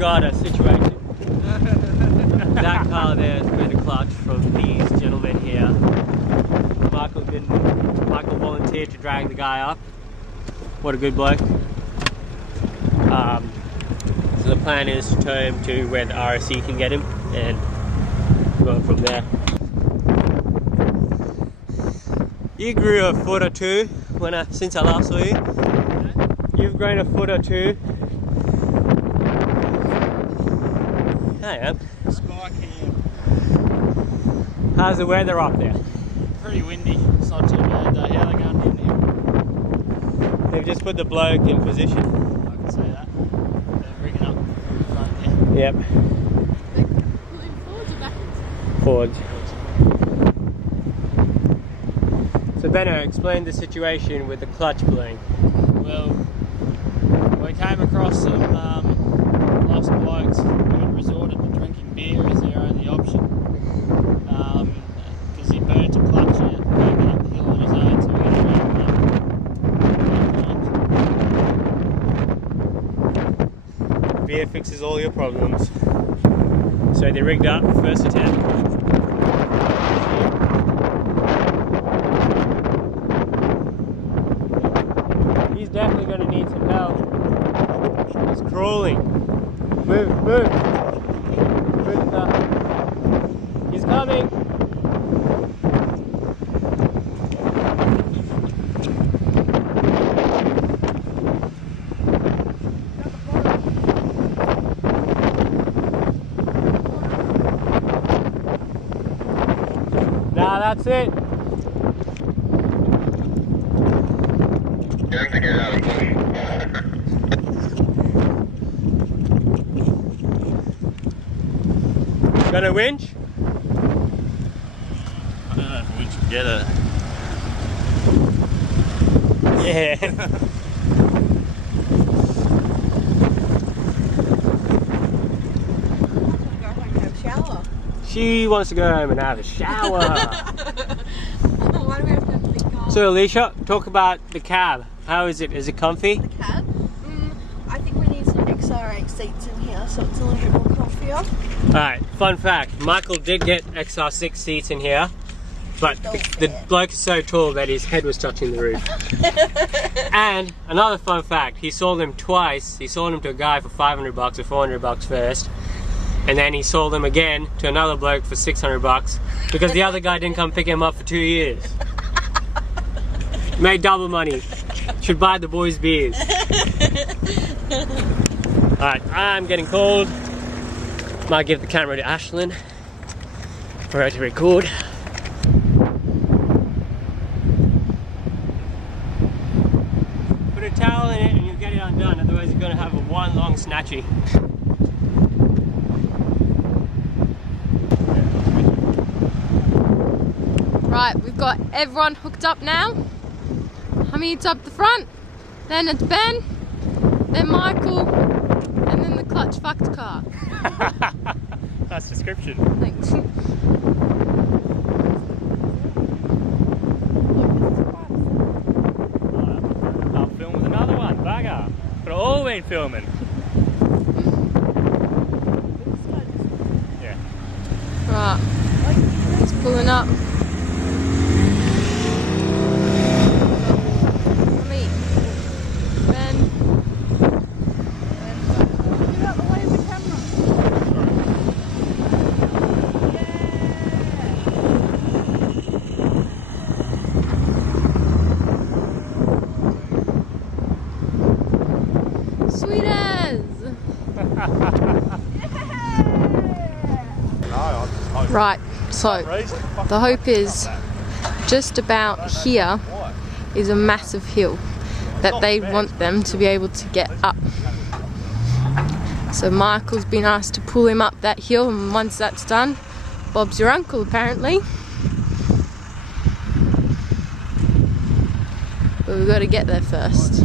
got a situation. That car there has been a clutch from these gentlemen here. Michael volunteered to drag the guy up. What a good bloke. So the plan is to tow him to where the RSC can get him and go from there. You grew a foot or two since I last saw you. You've grown a foot or two. I am. Sky cam. How's the weather up there? Pretty windy. It's not too bad though. How are they going down here? They've just put the bloke in position. I can see that. They're rigging up in front there. Yep. Moving forwards or backwards? Forwards. So Benno, explain the situation with the clutch blowing. Well, we came across some lost blokes who had resorted to drinking beer as their only option. Because he burnt a clutch out going up the hill on his own, so we had to drag him up. Beer fixes all your problems. So they rigged up, first attempt. He's definitely going to need some help. He's crawling. Move, move. Move up. He's coming. Nah, that's it. Going to get out of the bush. Got a winch? I don't know if we should get it. Yeah. She wants to go home and have a shower. Why do we have to have a big car? So Alicia, talk about the cab. How is it? Is it comfy? The cab? I think we need some XR8 seats in here so it's a little bit more comfier. Alright, fun fact. Michael did get XR6 seats in here, but the bloke is so tall that his head was touching the roof. And another fun fact, he sold them twice. He sold them to a guy for $500 or $400 first. And then he sold them again to another bloke for $600 because the other guy didn't come pick him up for 2 years. Made double money. Should buy the boys beers. Alright, I'm getting cold. Might give the camera to Ashlyn for her to record. Put a towel in it and you'll get it undone, otherwise you're going to have a one long snatchy. Right, we've got everyone hooked up now. Hamid's up the front, then it's Ben, then Michael, and then the clutch fucked car. That's description. Thanks. I'll film with another one, bugger. But all been filming. Yeah. Right, it's pulling up. Me, Ben. Get out the way of the camera. Sweet as. Right, so the hope is just about here is a massive hill that they want them to be able to get up. So Michael's been asked to pull him up that hill, and once that's done, Bob's your uncle apparently. But we've got to get there first.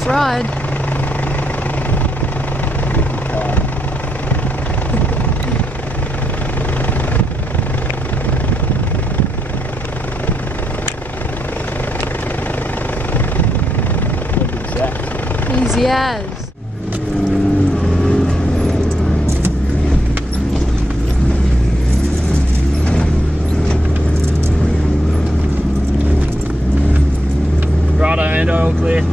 rough ride. Easy as. Righto, and all clear.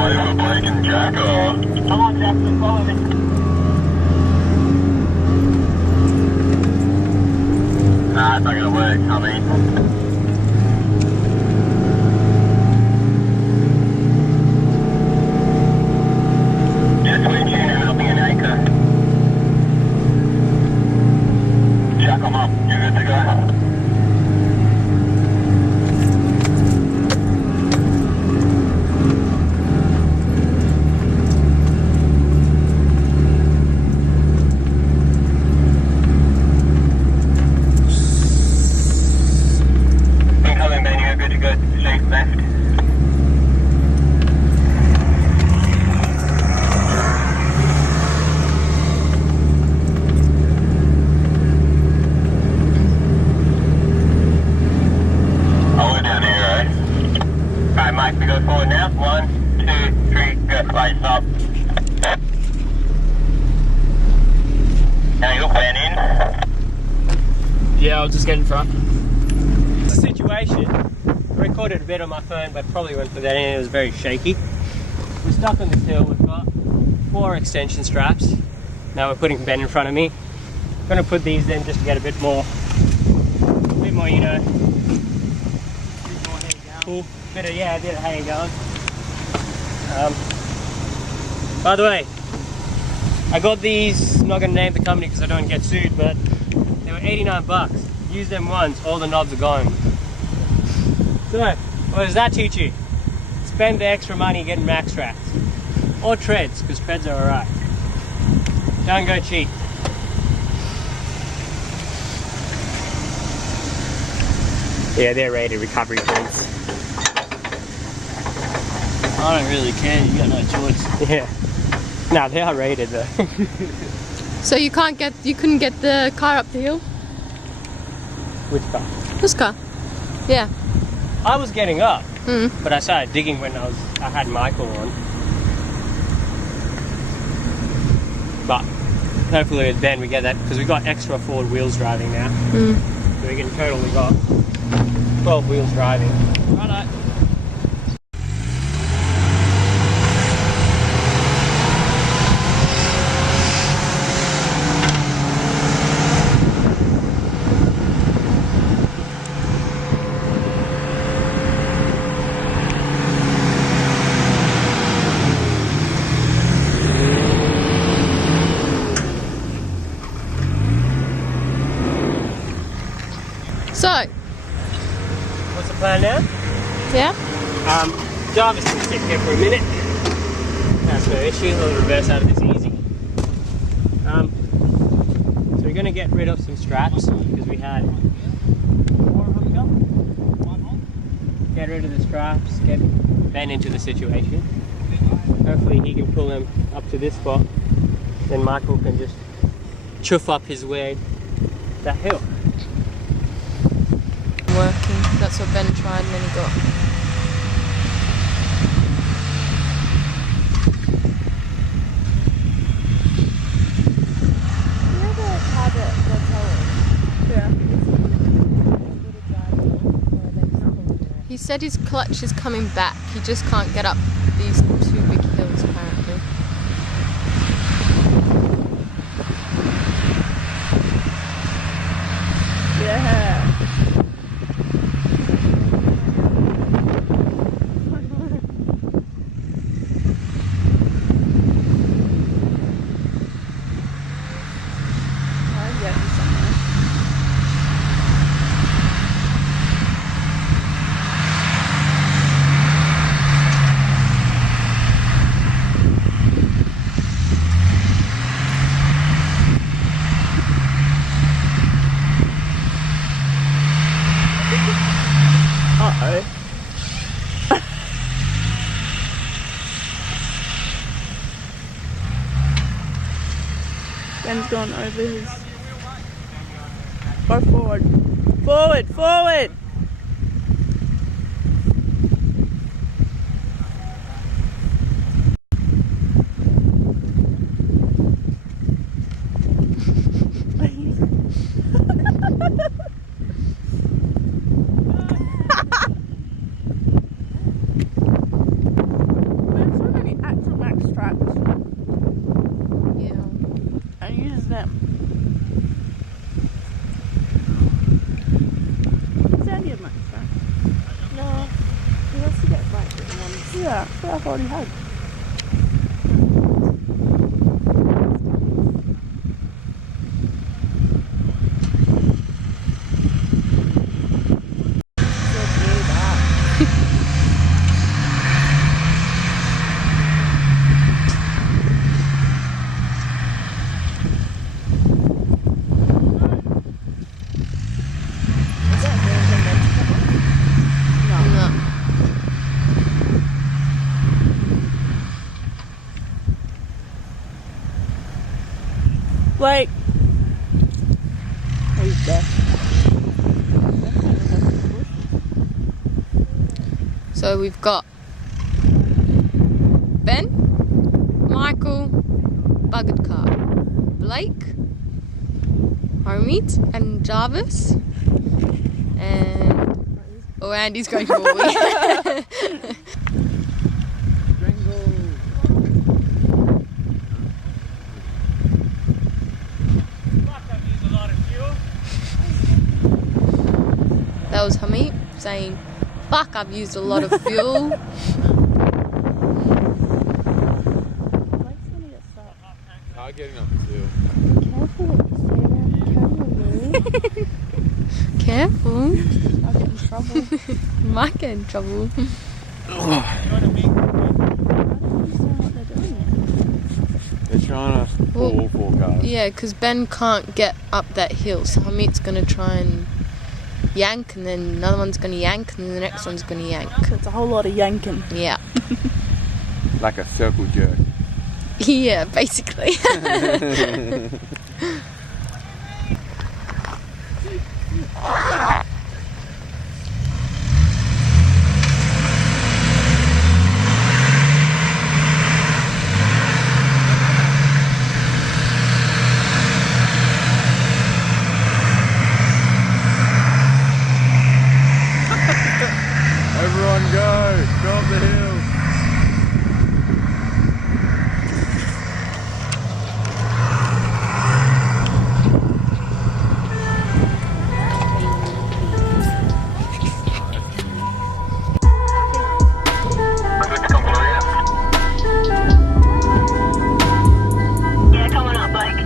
Are you a Blake and Jack or? Come on, Jackson, follow me. Nah, it's not gonna work, I mean. Just switch in and it'll be an anchor. Chuck them up, you're good to go. Incoming, man, you're good to go. Straight left. Oh, we're down here, right? Alright, Mike, we go forward now. 1, 2, 3, go. Right, stop. Now you'll plan in. Yeah, I'll just get in front. The situation, I recorded a bit on my phone, but probably won't put that in. It was very shaky. We're stuck on this hill. We've got 4 extension straps. Now we're putting Ben in front of me. I'm gonna put these in just to get a bit more, you know, cool. Bit of hay going. By the way, I got these. I'm not gonna name the company because I don't get sued, but they were 89 bucks. Use them once, all the knobs are going. So, what does that teach you? Spend the extra money getting max tracks. Or treads, because treads are alright. Don't go cheap. Yeah, they're rated recovery treads. I don't really care, you got no choice. Yeah. No, they are rated though. So you couldn't get the car up the hill? Which car? This car. Yeah. I was getting up, Mm. but I started digging when I had Michael on. But hopefully with Ben we get that because we got extra forward wheels driving now. Mm. So we can totally got 12 wheels driving. Righto. So, What's the plan now? yeah? Jarvis can sit here for a minute. That's no issue, he'll reverse out of this easy. So we're going to get rid of some straps because we had 4 hooked up. Get rid of the straps, get Ben into the situation. Hopefully he can pull them up to this spot. Then Michael can just chuff up his way that hill. Working. That's what Ben tried and then he got. He said his clutch is coming back. He just can't get up these 2 big hills apparently. Yeah. gone over his... Go forward. Forward, forward! There's so many actual max tracks. Yeah. And use them. Is there any of max tracks? No. He wants to get right with ones. Yeah, that's what I've already had. No. Like... Oh, he's there. So we've got Ben, Michael, Buggered Car, Blake, Harmeet and Jarvis, and Andy's going to Norway. That was Hamid saying, "Fuck, I've used a lot of fuel." Car getting up too. Careful what you say around the camera, Lou. Careful, I'll get in trouble. you might get in trouble. They're trying to pull all 4 cars. Yeah, because Ben can't get up that hill, so Hamid's going to try and yank, and then another one's going to yank, and then the next one's going to yank. So it's a whole lot of yanking. Yeah. Like a circle jerk. Yeah, basically. Everyone go! Go up the hill! Yeah, coming up, Blake.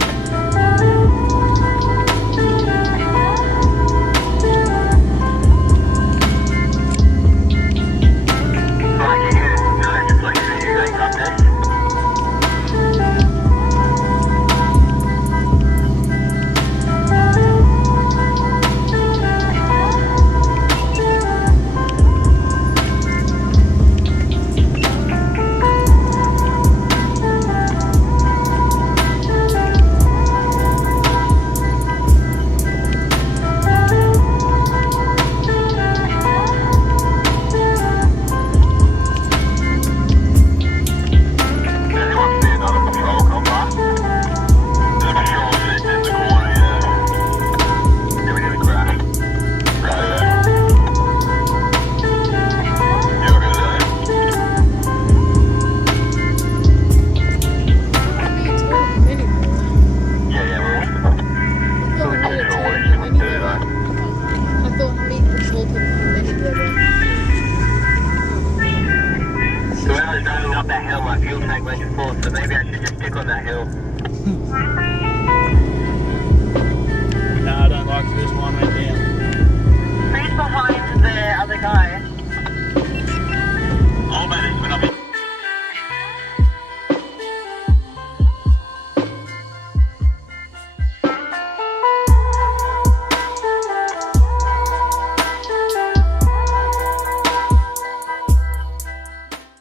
Whoever's driving up that hill, my fuel tank went full, so maybe I should just stick on that hill.